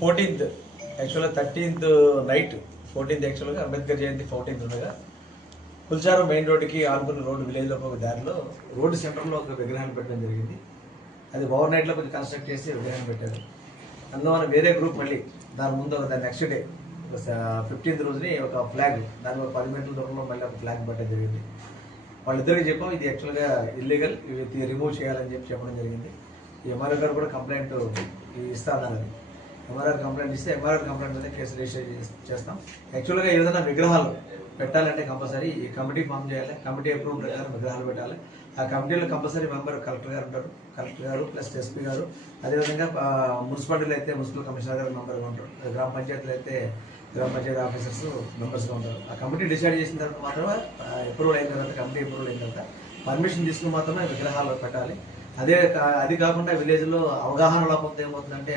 Fourteenth యాక్చువల్గా thirteenth night fourteenth యాక్చువల్గా అంబేద్కర్ జయంతి fourteenth ఉండగా కుల్చారం మెయిన్ రోడ్డుకి ఆనుకున్న రోడ్డు విలేజ్లో ఒక దారిలో రోడ్డు సెంటర్లో ఒక విగ్రహాన్ని పెట్టడం జరిగింది. అది ఓవర్ నైట్లో కొంచెం కన్స్ట్రక్ట్ చేసి విగ్రహాన్ని పెట్టారు. అందువల్ల వేరే గ్రూప్ మళ్ళీ దాని ముందు ఒక దాని నెక్స్ట్ డే ఫిఫ్టీన్త్ రోజుని ఒక ఫ్లాగ్ దాని ఒక పది మీటర్ల దూరంలో మళ్ళీ ఒక ఫ్లాగ్ పెట్టడం జరిగింది. వాళ్ళిద్దరికి చెప్పాం ఇది యాక్చువల్గా ఇల్లీగల్ ఇవి రిమూవ్ చేయాలని చెప్పి చెప్పడం జరిగింది. ఈ ఎంఆర్ఓ గారు కూడా కంప్లైంట్ ఇస్తా అన్నారు ఎంఆర్ఆర్ కంప్లైంట్ ఇస్తే ఎంఆర్ఆర్ కంప్లైంట్ మీద కేసు రిజిస్టర్ చేస్తాం. యాక్చువల్గా ఏదైనా విగ్రహాలు పెట్టాలంటే కంపల్సరీ ఈ కమిటీ ఫామ్ చేయాలి. కమిటీ అప్రూవ్ ప్రకారం విగ్రహాలు పెట్టాలి. ఆ కమిటీలో కంపల్సరీ మెంబర్ కలెక్టర్ గారు ఉంటారు. కలెక్టర్ గారు ప్లస్ ఎస్పీ గారు. అదేవిధంగా మున్సిపాలిటీలు మున్సిపాలిటీలో అయితే మున్సిపల్ కమిషనర్ గారు మెంబర్గా ఉంటారు. గ్రామ పంచాయతీలో అయితే గ్రామ పంచాయతీ ఆఫీసర్స్ మెంబర్స్గా ఉంటారు. ఆ కమిటీ డిసైడ్ చేసిన తర్వాత మాత్రమే అప్రూవల్ అయిన తర్వాత కమిటీ అప్రూవల్ అయిన తర్వాత పర్మిషన్ తీసుకుని మాత్రమే విగ్రహాలు పెట్టాలి. అదే అది కాకుండా విలేజ్లో అవగాహన లేకపోతే ఏమవుతుందంటే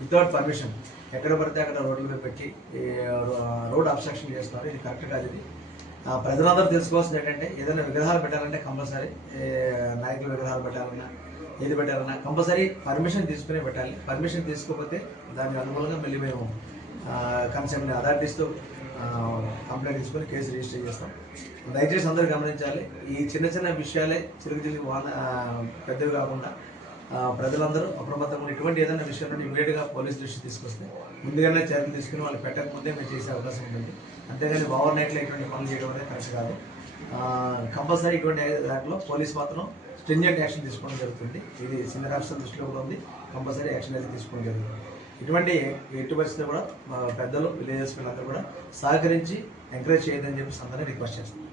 వితౌట్ పర్మిషన్ ఎక్కడ పడితే అక్కడ రోడ్ల మీద పెట్టి ఈ రోడ్ అబ్స్ట్రక్షన్ చేస్తున్నారు ఇది కరెక్ట్ కాదు ఇది. ప్రజలందరూ తెలుసుకోవాల్సింది ఏంటంటే ఏదైనా విగ్రహాలు పెట్టాలంటే కంపల్సరీ నాయకుల విగ్రహాలు పెట్టాలన్నా ఏది పెట్టాలన్నా కంపల్సరీ పర్మిషన్ తీసుకునే పెట్టాలి. పర్మిషన్ తీసుకోకపోతే దానికి అనుకూలంగా మళ్ళీ మేము కన్సర్న్ అథారిటీస్తో కంప్లైంట్ తీసుకొని కేసు రిజిస్టర్ చేస్తాం. దయచేసి అందరూ గమనించాలి. ఈ చిన్న చిన్న విషయాలే చిరుగు చిరుగు వాన పెద్దవి కాకుండా ప్రజలందరూ అప్రమత్తంగా ఎటువంటి ఇటువంటి ఏదైనా విషయంలో ఇమీడియట్గా పోలీస్ దృష్టి తీసుకొస్తే ముందుగానే చర్యలు తీసుకుని వాళ్ళు పెట్టకముందే మేము చేసే అవకాశం ఉంటుంది. అంతేగాని ఓవర్ నైట్లో ఇటువంటి పనులు చేయడం అనేది కరెక్ట్ కాదు. కంపల్సరీ ఇటువంటి దాంట్లో పోలీస్ మాత్రం స్ట్రింజెంట్ యాక్షన్ తీసుకోవడం జరుగుతుంది. ఇది సీనియర్ ఆఫీసర్ దృష్టిలో కూడా ఉంది. కంపల్సరీ యాక్షన్ అయితే తీసుకోవడం జరుగుతుంది. ఇటువంటి ఎట్టి పరిస్థితుల్లో కూడా మా పెద్దలు విలేజెస్ పిల్లలందరూ కూడా సహకరించి ఎంకరేజ్ చేయదని చెప్పి అందరినీ రిక్వెస్ట్ చేస్తాను